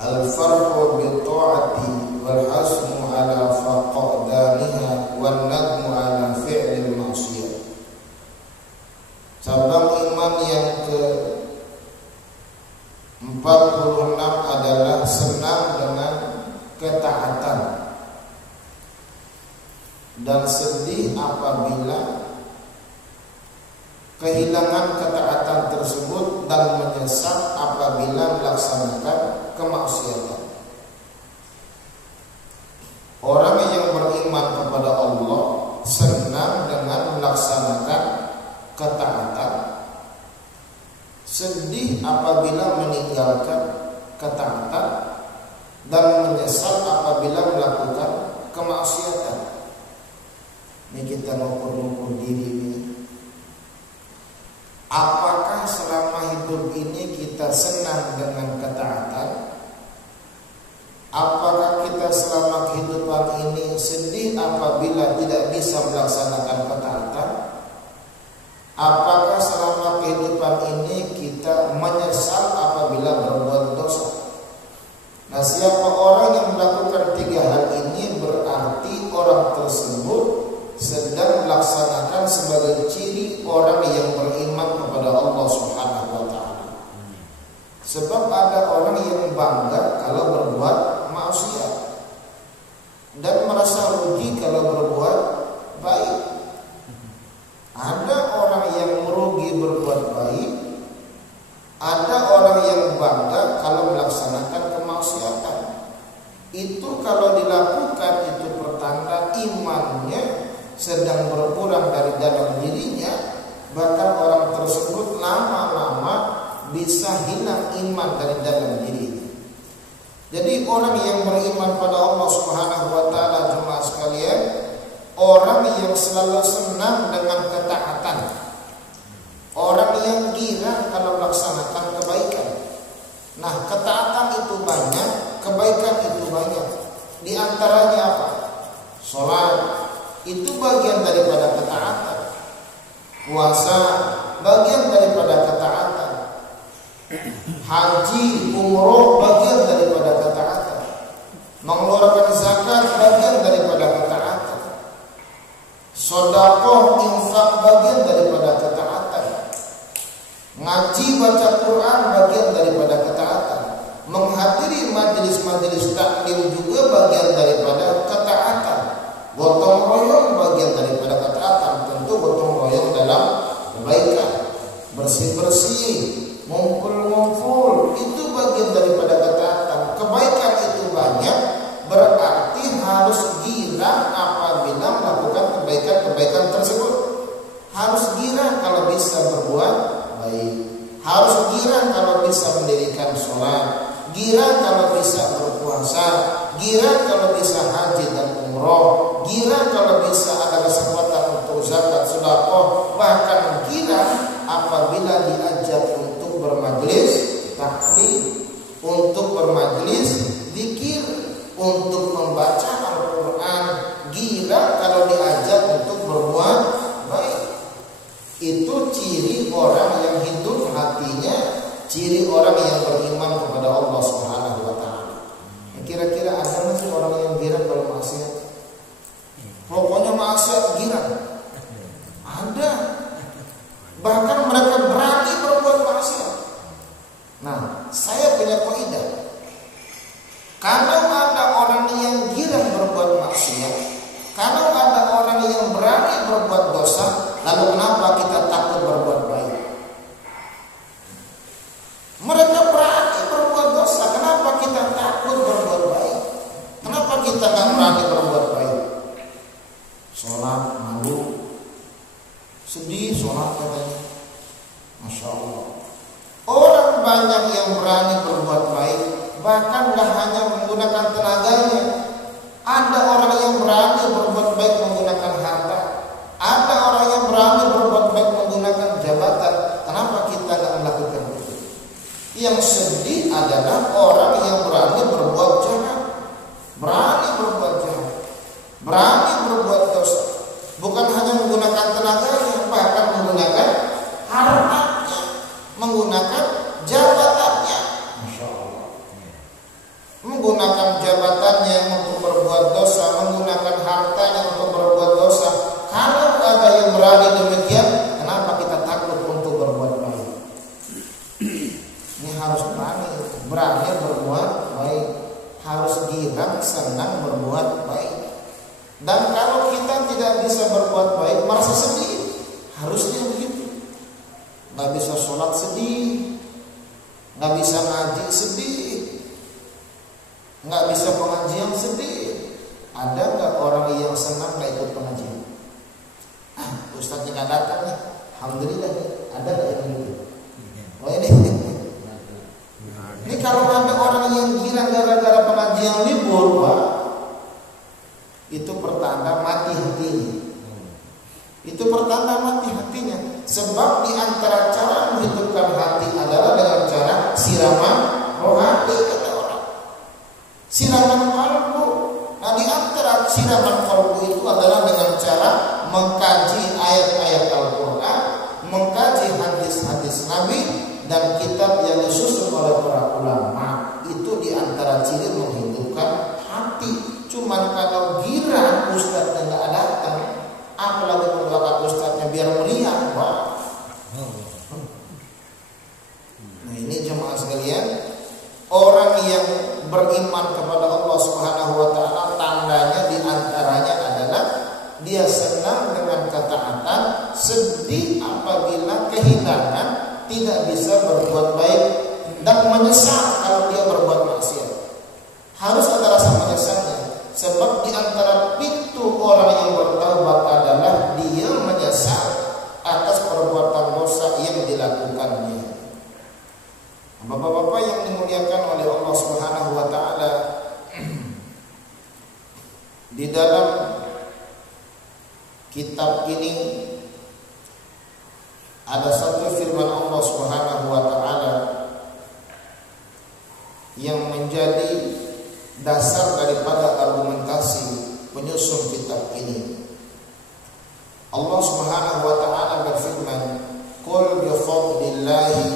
al-farhu bi ta'ati wal hasmu ala faqdaniha wan nadmu ala fi'lil ma'siyah. Cabang iman yang ke-46 adalah senang dengan ketaatan dan sedih apabila kehilangan ketaatan tersebut dan menyesal apabila melaksanakan kemaksiatan. Orang yang beriman kepada Allah senang dengan melaksanakan ketaatan, sedih apabila meninggalkan ketaatan, dan menyesal apabila melakukan kemaksiatan. Ini kita ngukur-ngukur diri ini. Apakah selama hidup ini kita senang dengan ketaatan? Apakah kita selama kehidupan ini sedih apabila tidak bisa melaksanakan ketaatan? Apakah selama kehidupan ini kita menyesal apabila berbuat dosa? Nah, siapa orang yang melakukan tiga hal ini berarti orang tersebut sedang melaksanakan sebagai ciri orang yang beriman kepada Allah Subhanahu wa taala. Sebab ada orang yang bangga kalau berbuat maksiat dan merasa rugi kalau berbuat baik. Ada orang yang merugi berbuat baik, ada orang yang bangga kalau melaksanakan kemaksiatan. Itu kalau dilakukan itu pertanda imannya sedang berkurang dari dalam dirinya, bahkan orang tersebut lama-lama bisa hilang iman dari dalam dirinya. Jadi orang yang beriman pada Allah Subhanahu wa taala, jemaah sekalian, orang yang selalu senang dengan ketaatan, orang yang girang kalau melaksanakan kebaikan. Nah, ketaatan itu banyak, kebaikan itu banyak. Di antaranya apa? Salat itu bagian daripada ketaatan. Puasa bagian daripada ketaatan. Haji, umroh bagian daripada ketaatan. Mengeluarkan zakat bagian daripada ketaatan. Sedekah, infak bagian daripada ketaatan. Ngaji, baca Quran bagian daripada ketaatan. Menghadiri majelis-majelis taklim juga bagian daripada ketaatan. Gotong royong bagian daripada ketaatan. Tentu gotong royong dalam kebaikan. Bersih-bersih, ngumpul-ngumpul, itu bagian daripada ketaatan. Kebaikan itu banyak, berarti harus girang apabila melakukan kebaikan-kebaikan tersebut. Harus girang kalau bisa berbuat baik. Harus girang kalau bisa mendirikan sholat, girang kalau bisa berpuasa, girang kalau bisa haji dan umroh, girang kalau bisa ada kesempatan untuk zakat, sedekah, bahkan girang apabila diajak untuk bermajlis taklim, untuk bermajlis zikir, untuk membaca Al-Quran, girang kalau diajak untuk berbuat baik. Itu ciri orang yang hidup hatinya, ciri orang yang beriman kepada Allah Subhanahu wa taala. Kira-kira ada nggak sih orang yang girang kalau maksiat? Pokoknya maksiat girang. Ada. Bahkan mereka berani berbuat maksiat. Nah, saya punya kaidah. Kalau ada orang yang girang berbuat maksiat, kalau ada orang yang berani berbuat dosa, lalu kenapa kita takut berbuat baik? Mereka berani berbuat dosa, kenapa kita takut berbuat baik? Kenapa kita nggak berani berbuat baik? Sholat malu, sedih sholat katanya. Masya Allah. Orang banyak yang berani berbuat baik, bahkan nggak hanya menggunakan tenaganya. Ada orang yang berani berbuat baik menggunakan harta. Ada orang yang berani berbuat baik menggunakan jabatan. Kenapa kita nggak melakukan itu? Yang sedih adalah orang yang berani berbuat jahat, berani berbuat jahat, berani berbuat dosa. Bukan hanya menggunakan tenaganya, bahkan menggunakan hartanya, menggunakan jabatannya. Masya Allah. menggunakan jabatannya untuk berbuat dosa, menggunakan hartanya untuk berbuat dosa. Kalau ada yang berani demikian, kenapa kita takut untuk berbuat baik? Ini harus berani berbuat baik, harus girang, senang berbuat baik. Dan kalau kita tidak bisa berbuat baik, merasa sedih. Harusnya begitu. Nggak bisa sholat sedih, nggak bisa ngaji sedih, nggak bisa pengajian sedih. Ada nggak orang yang senang nggak ikut pengajian? Ustadznya nggak datang nih, alhamdulillah. Ada nggak yang begitu? Oh ini kalau ada orang yang girang gara-gara pengajian libur, Pak, itu pertanda mati hatinya. Itu pertanda mati hatinya. Sebab di antara cara menghidupkan hati adalah dengan cara siraman rohani, kata orang. Siraman kalbu. Nah, di antara siraman kalbu itu adalah dengan cara mengkaji ayat-ayat Al-Quran, mengkaji hadis-hadis Nabi, dan kitab yang disusun oleh para ulama. Itu di antara ciri menghidupkan hati. Cuman kalau girang ustadznya nggak datang, apalagi mendoakan ustadznya biar meriah, Pak. Nah, ini jemaah sekalian, orang yang beriman kepada Allah Subhanahu wa taala, tandanya di antaranya adalah dia senang dengan ketaatan, sedih apabila kehilangan, tidak bisa berbuat baik, dan menyesal kalau dia berbuat maksiat. Harus ada rasa menyesalnya. Sebab di antara pintu orang yang bertaubat adalah dia menyesal atas perbuatan dosa yang dilakukannya. Bapak-bapak yang dimuliakan oleh Allah Subhanahu wa taala, di dalam kitab ini ada satu firman Allah Subhanahu wa taala yang menjadi dasar daripada argumentasi penyusun kitab ini. Allah Subhanahu wa taala berfirman, "Qul bi fadlillahi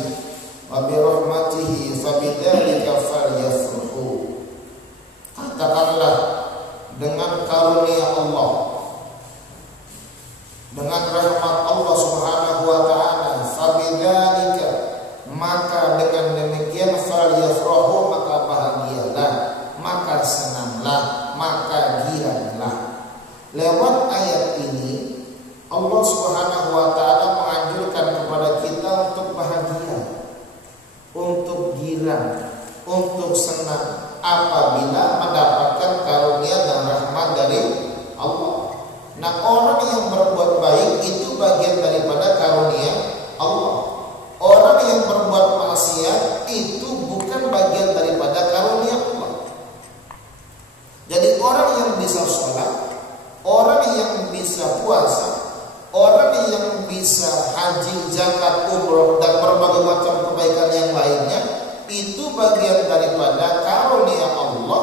wa bi rahmatihi fabidzalika falyafrahu." Katakanlah, dengan karunia Allah, dengan rahmat Allah Subhanahu wa taala, fabidzalika, maka dengan demikian falyafrahu, maka bahagialah, maka senanglah, maka giranglah. Lewat ayat ini Allah Subhanahu wa taala menganjurkan kepada kita untuk bahagia, untuk girang, untuk senang apabila mendapatkan karunia dan rahmat dari Allah. Nah, orang yang berbuat baik itu bagian daripada karunia Allah. Orang yang berbuat maksiat itu bukan bagian daripada karunia Allah. Jadi orang yang bisa sholat, orang yang bisa puasa, orang yang bisa haji, zakat, umroh, dan berbagai macam kebaikan yang lainnya, itu bagian daripada karunia Allah,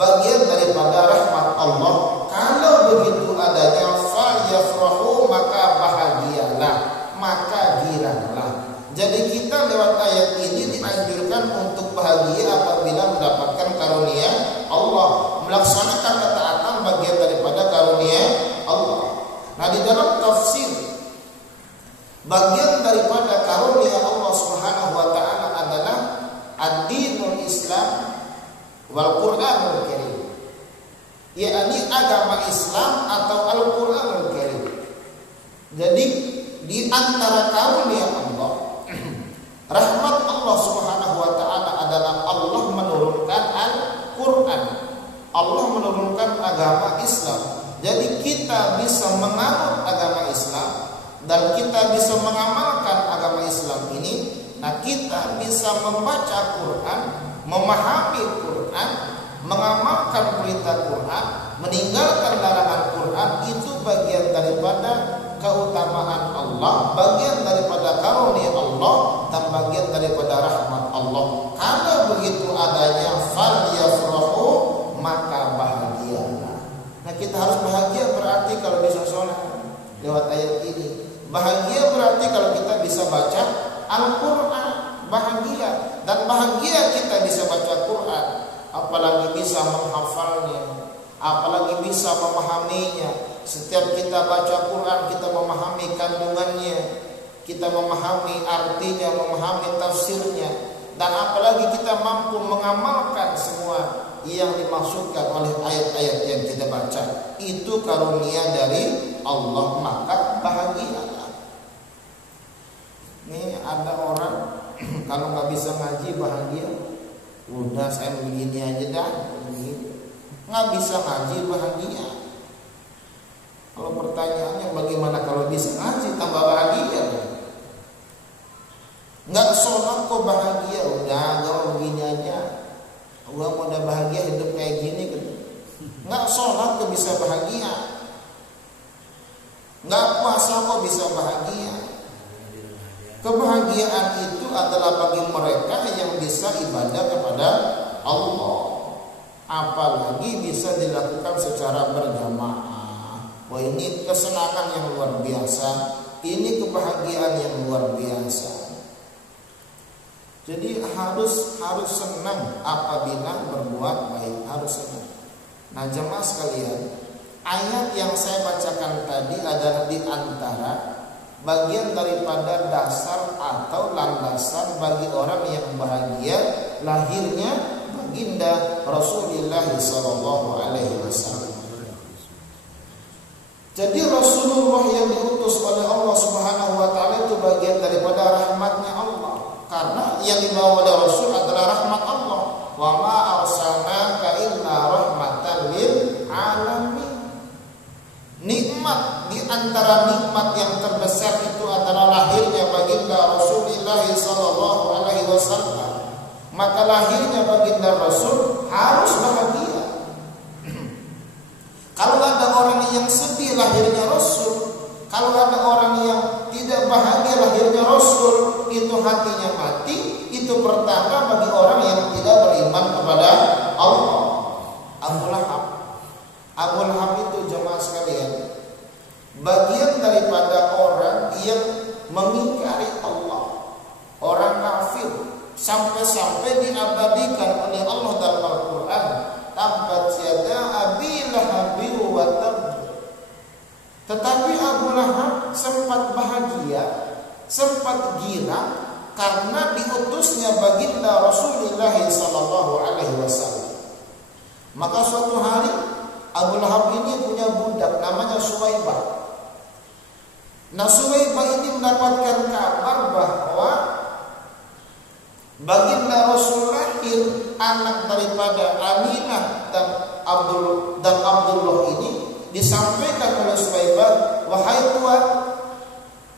bagian daripada rahmat Allah. Kalau begitu adanya, falyafrahu, maka bahagialah, maka giranglah. Jadi kita lewat ayat ini dianjurkan untuk bahagia apabila mendapatkan karunia Allah, melaksanakan ketaatan bagian daripada karunia Allah. Nah, di dalam tafsir, bagian daripada karunia Allah Subhanahu wa taala adalah ad-dinul Islam wal Qur'anul Karim, yakni agama Islam atau Al-Qur'anul Karim. Jadi di antara karunia Allah, rahmat Allah Subhanahu wa taala adalah Allah menurunkan Al-Qur'an. Allah menurunkan agama Islam. Jadi kita bisa menganut agama Islam dan kita bisa mengamalkan agama Islam ini. Nah, kita bisa membaca Quran, memahami Quran, mengamalkan perintah Quran, meninggalkan larangan Quran. Itu bagian daripada keutamaan Allah, bagian daripada karunia Allah, dan bagian daripada rahmat Allah. Kalau begitu adanya, falyafrahu, maka bahagialah. Nah, kita harus bahagia berarti kalau bisa sholat lewat ayat ini. Bahagia berarti kalau kita bisa baca Al-Quran, bahagia. Dan bahagia kita bisa baca Quran, apalagi bisa menghafalnya, apalagi bisa memahaminya. Setiap kita baca Quran, kita memahami kandungannya, kita memahami artinya, memahami tafsirnya, dan apalagi kita mampu mengamalkan semua yang dimaksudkan oleh ayat-ayat yang kita baca. Itu karunia dari Allah, maka bahagialah. Ini ada orang kalau nggak bisa ngaji bahagia, udah saya begini aja dah, nggak bisa ngaji bahagia. Kalau pertanyaannya bagaimana kalau bisa ngaji tambah bahagia? Nggak sholat kok bahagia, udah gak begini aja, gua mau udah bahagia hidup kayak gini gitu. Nggak sholat kok bisa bahagia, nggak puasa kok bisa bahagia. Kebahagiaan itu adalah bagi mereka yang bisa ibadah kepada Allah, apalagi bisa dilakukan secara berjamaah. Wah, ini kesenangan yang luar biasa, ini kebahagiaan yang luar biasa. Jadi harus senang apabila berbuat baik, harus senang. Nah, jemaah sekalian, ayat yang saya bacakan tadi adalah di antara bagian daripada dasar atau landasan bagi orang yang bahagia lahirnya baginda Rasulullah SAW. Jadi Rasulullah yang diutus oleh Allah Subhanahu wa taala itu bagian daripada rahmatnya Allah. Karena yang dibawa oleh Rasul adalah rahmat Allah. Wa ma arsalnaka illa rahmatan lil alamin. Nikmat di antara nikmat yang terbesar itu adalah lahirnya baginda Rasulullah sallallahu alaihi wasallam. Maka lahirnya baginda Rasul harus bahagia. Kalau ada orang yang sedih lahirnya Rasul, kalau ada orang yang tidak bahagia lahirnya Rasul, itu hatinya mati. Itu pertanda bagi orang yang tidak beriman kepada Allah. Abu Lahab itu, jemaah sekalian, bagian daripada orang yang mengingkari Allah, orang kafir, sampai-sampai diabadikan oleh Allah dalam Al-Quran, tabbat yada abi lahabin wa tab. Tetapi Abu Lahab sempat bahagia, sempat girang karena diutusnya baginda Rasulullah SAW. Maka suatu hari Abu Lahab ini punya budak namanya Suwaibah. Nah, Suwaibah ini mendapatkan kabar bahwa baginda Rasul lahir, anak daripada Aminah dan Abdullah ini. Disampaikan oleh Suwaibah, wahai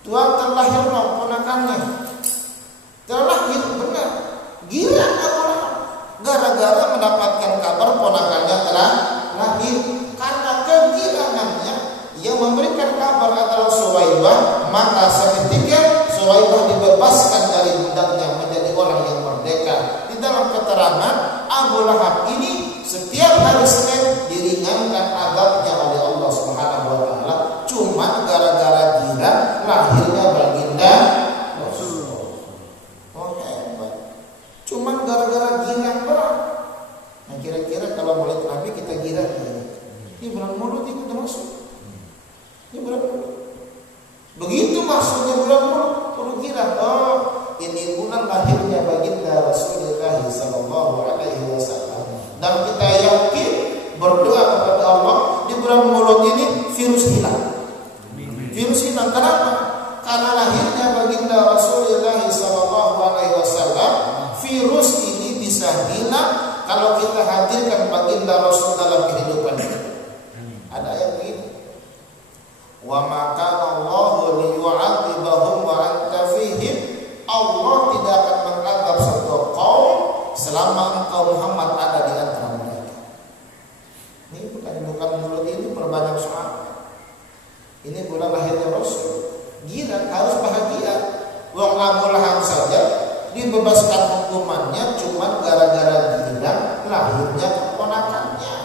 Tuhan telah lahir ponakannya. Telah lahir, benar. Gila Abu Lahab gara-gara mendapatkan kabar ponakannya telah lahir. Karena kegirangannya yang memberikan kabar adalah Suwaibah, maka seketika Suwaibah dibebaskan dari budaknya menjadi orang yang merdeka. Di dalam keterangan, Abu Lahab ini setiap hari Senin diringankan azabnya oleh Allah Subhanahu wa taala cuma gara-gara girang lahirnya baginda Rasul. Oh, hebat. Cuma gara-gara girang doang. Nah, kira-kira kalau Maulid Nabi kita girang ya. Ini bulan Maulid itu masuk. Ini bulan Maulid. Begitu maksudnya bulan Maulid, perlu girang. Oh, ini bulan lahirnya baginda Rasulullah sallallahu alaihi wasallam. Dan kita yakin berdoa kepada Allah di bulan Maulid ini virus hilang. Virus hilang. Kenapa? Karena lahirnya baginda Rasulullah SAW. Virus ini bisa hilang kalau kita hadirkan baginda Rasul dalam kehidupan kita. Ada ayat begini. Wa ma kana Allahu liyu'adzibahum wa anta fihim. Allah tidak akan mengadab satu kaum selama engkau Muhammad ada di antara mereka. Ini bukan mulut ini berbanyak soal. Ini bulan lahirnya Rasul. Gila, harus bahagia. Wong Abu Lahab saja dibebaskan hukumannya cuma gara-gara gila lahirnya keponakannya.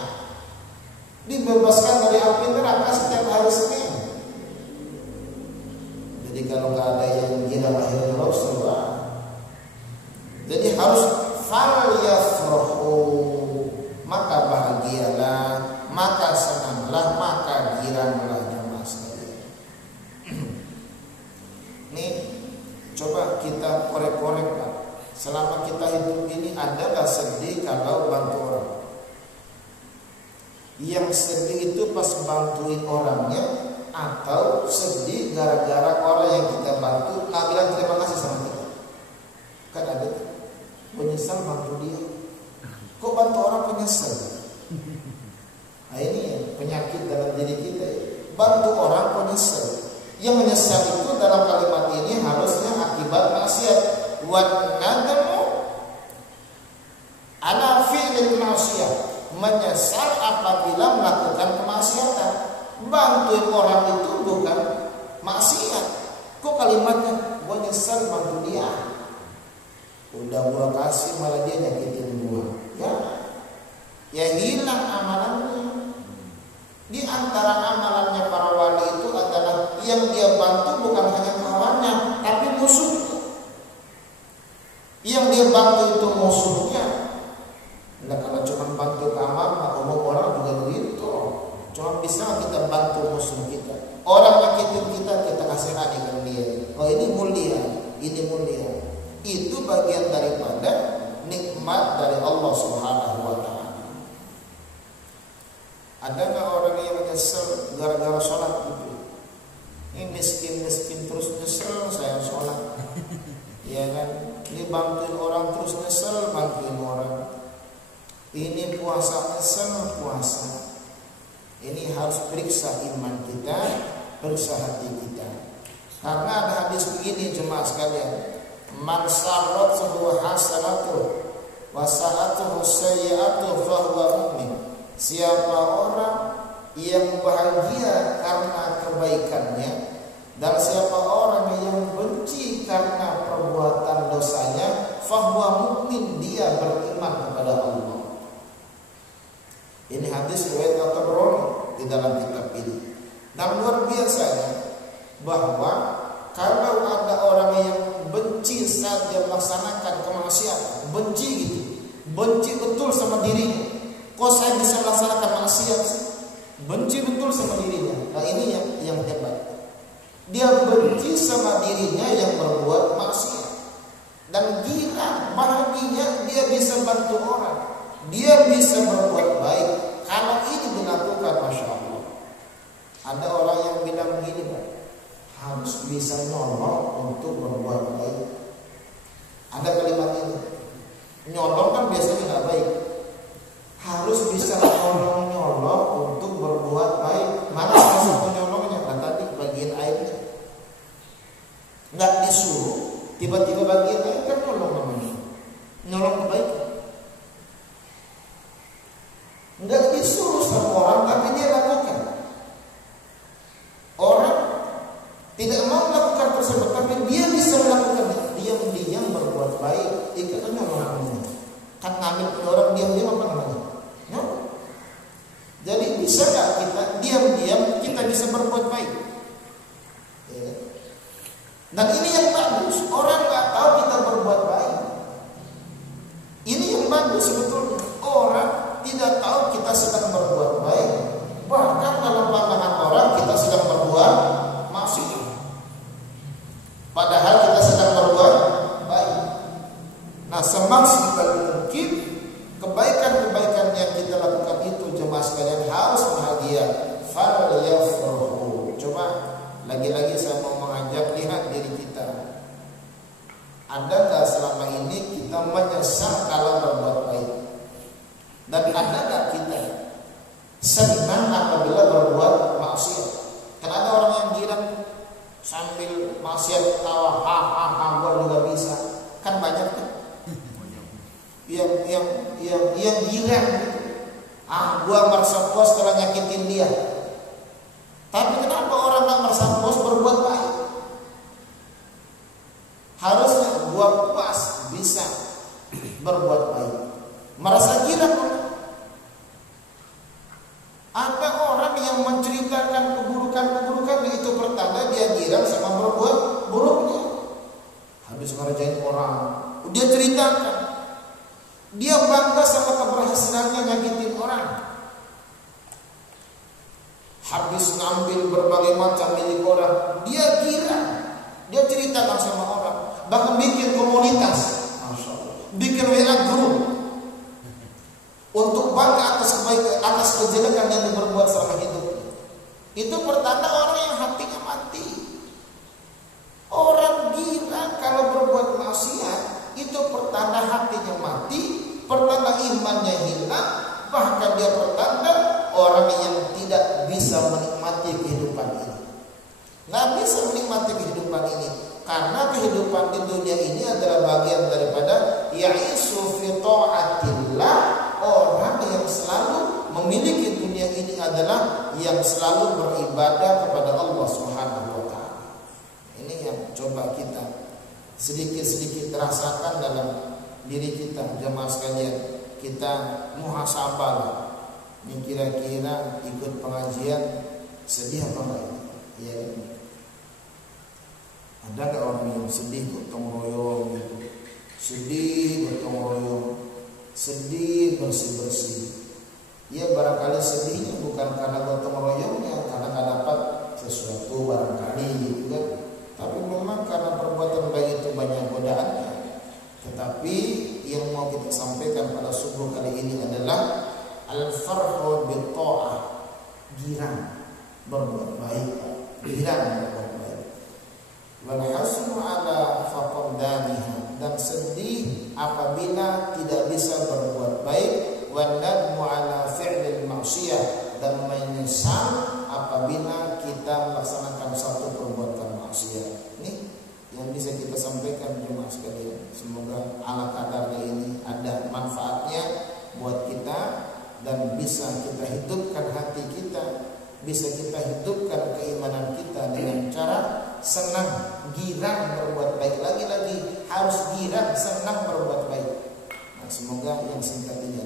Dibebaskan dari api neraka setiap hari Senin. Jadi kalau nggak ada yang gila lahirnya Rasul, jadi harus fal yafrahu, maka ada nggak sedih kalau bantu orang? Yang sedih itu pas bantuin orangnya, atau sedih gara-gara orang yang kita bantu nggak bilang terima kasih sama kita? Kan ada tuh, menyesal bantu dia. Kok bantu orang penyesal? Nah ini penyakit dalam diri kita. Bantu orang penyesal. Yang menyesal itu dalam kalimat ini harusnya akibat maksiat. Wa nadamu ala fi'lil ma'siyah. Menyesal apabila melakukan kemaksiatan. Bantuin orang itu bukan maksiat. Kok kalimatnya gua nyesal bantu dia? Udah gua kasih malah dia nyakitin gua. Ya hilang amalannya. Di antara amalannya para wali itu adalah yang dia bantu bukan hanya kawannya, tapi musuhnya. Yang dia bantu itu musuhnya. Nah kalau cuma bantu kamar, umum orang juga begitu. Cuma bisa kita bantu musuh kita. Orang nyakitin kita, kita kasih hadiah dia. Oh ini mulia, ini mulia. Itu bagian daripada nikmat dari Allah Subhanahu wa Ta'ala. Ada nggak orang yang menyesal gara-gara sholat gitu? Ini miskin terus nyesel saya sholat, ya kan? Ini bantuin orang terus nyesel bantuin orang. Ini puasa nyesel puasa. Ini harus periksa iman kita, periksa hati kita. Karena ada hadis begini jemaah sekalian, man sarrathu hasanatu wa sa'atuhu sayyi'atu fa huwa mu'min. Siapa orang yang bahagia karena kebaikannya dan siapa orang yang benci karena perbuatan dosanya, fahuwa mukmin, dia beriman kepada Allah. Ini hadis riwayat At-Tabrani di dalam kitab ini. Dan luar biasanya bahwa kalau ada orang yang benci saat dia melaksanakan kemaksiatan, benci gitu, benci betul sama dirinya. Kok saya bisa melaksanakan maksiat? Benci betul sama dirinya. Nah ini yang hebat. Dia benci sama dirinya yang berbuat maksiat. Dan gila, bahagianya dia bisa bantu orang. Dia bisa berbuat baik. Kalau ini dilakukan, Masya Allah. Ada orang yang bilang begini, Pak, harus bisa nolong untuk berbuat baik. Ada kalimat ini. Nyolong kan biasanya nggak baik. Harus bisa nyolong untuk berbuat baik. Mana salah nyolongnya? Kan tadi bagian airnya nggak disuruh, tiba-tiba bagian air kan nyolong namanya. Nyolong kebaikan. Nggak disuruh sama orang, tapi dia lakukan. Orang tidak mau melakukan tersebut, tapi dia bisa melakukannya. Diam-diam berbuat baik. Itu nyolong namanya. Kan ngambil punya orang diam-diam apa namanya? No. Jadi bisa nggak kita diam-diam kita bisa berbuat baik? Ya. Dan ini yang bagus. Orang nggak tahu kita berbuat baik. Ini yang bagus sebetulnya. Orang tidak tahu kita sedang berbuat baik. Bahkan dalam pandangan orang kita sedang berbuat maksiat. Padahal kita sedang berbuat baik. Nah, semaksimal mungkin kebaikan-kebaikan yang kita lakukan itu jemaah sekalian harus bahagia. Falyafrahu. Coba lagi-lagi saya mau mengajak lihat diri kita. Adakah selama ini kita menyesal kalau berbuat baik? Dan adakah kita senang apabila berbuat maksiat? Kan ada orang yang girang sambil maksiat tawa, gua juga bisa. Kan banyak kan? Yang girang, gua merasa puas setelah nyakitin dia. Tapi kenapa orang nggak merasa puas berbuat baik? Harusnya gua puas bisa berbuat baik, merasa girang. Ada orang yang menceritakan keburukan itu pertanda dia girang sama berbuat buruknya. Habis ngerjain orang, dia ceritakan. Dia bangga sama keberhasilannya nyakitin orang. Habis ngambil berbagai macam milik orang, dia girang. Dia ceritakan sama orang, bahkan bikin komunitas. Masya Allah. bikin WA grup untuk bangga atas kebaikan, atas kejelekan yang diperbuat selama hidupnya. Itu pertanda orang yang hatinya mati. Orang gila kalau berbuat maksiat itu pertanda hatinya mati, pertanda imannya hilang, bahkan dia pertanda orang yang tidak bisa menikmati kehidupan ini. Nggak bisa menikmati kehidupan ini karena kehidupan di dunia ini adalah bagian daripada ya'isu fi ta'atillah. Orang yang selalu memiliki dunia ini adalah yang selalu beribadah kepada Allah Subhanahu wa taala. Ini yang coba kita sedikit-sedikit rasakan dalam diri kita, jemaah sekalian. Kita muhasabah. Ini kira-kira ikut pengajian sedih apa enggak? Ya. Ada enggak orang yang sedih gotong royong gitu? Sedih gotong royong, sedih bersih-bersih. Ya barangkali sedihnya bukan karena gotong royongnya, karena nggak dapat sesuatu barangkali gitu kan. Tapi memang karena perbuatan baik itu banyak godaannya. Tetapi yang mau kita sampaikan pada subuh kali ini adalah al-farhu bi-tha'ah, girang berbuat baik, girang berbuat baik. Wal hasnu ala faqdaniha, dan sedih apabila tidak bisa berbuat baik. Wan nadmu ala fi'lil ma'siyah, dan menyesal apabila kita melaksanakan satu perbuatan maksiat. Ini yang bisa kita sampaikan jemaah sekalian. Semoga ala kadarnya ini ada manfaatnya buat kita dan bisa kita hidupkan hati kita, bisa kita hidupkan keimanan kita dengan cara senang, girang berbuat baik. Lagi-lagi harus girang, senang berbuat baik. Nah, semoga yang singkat ini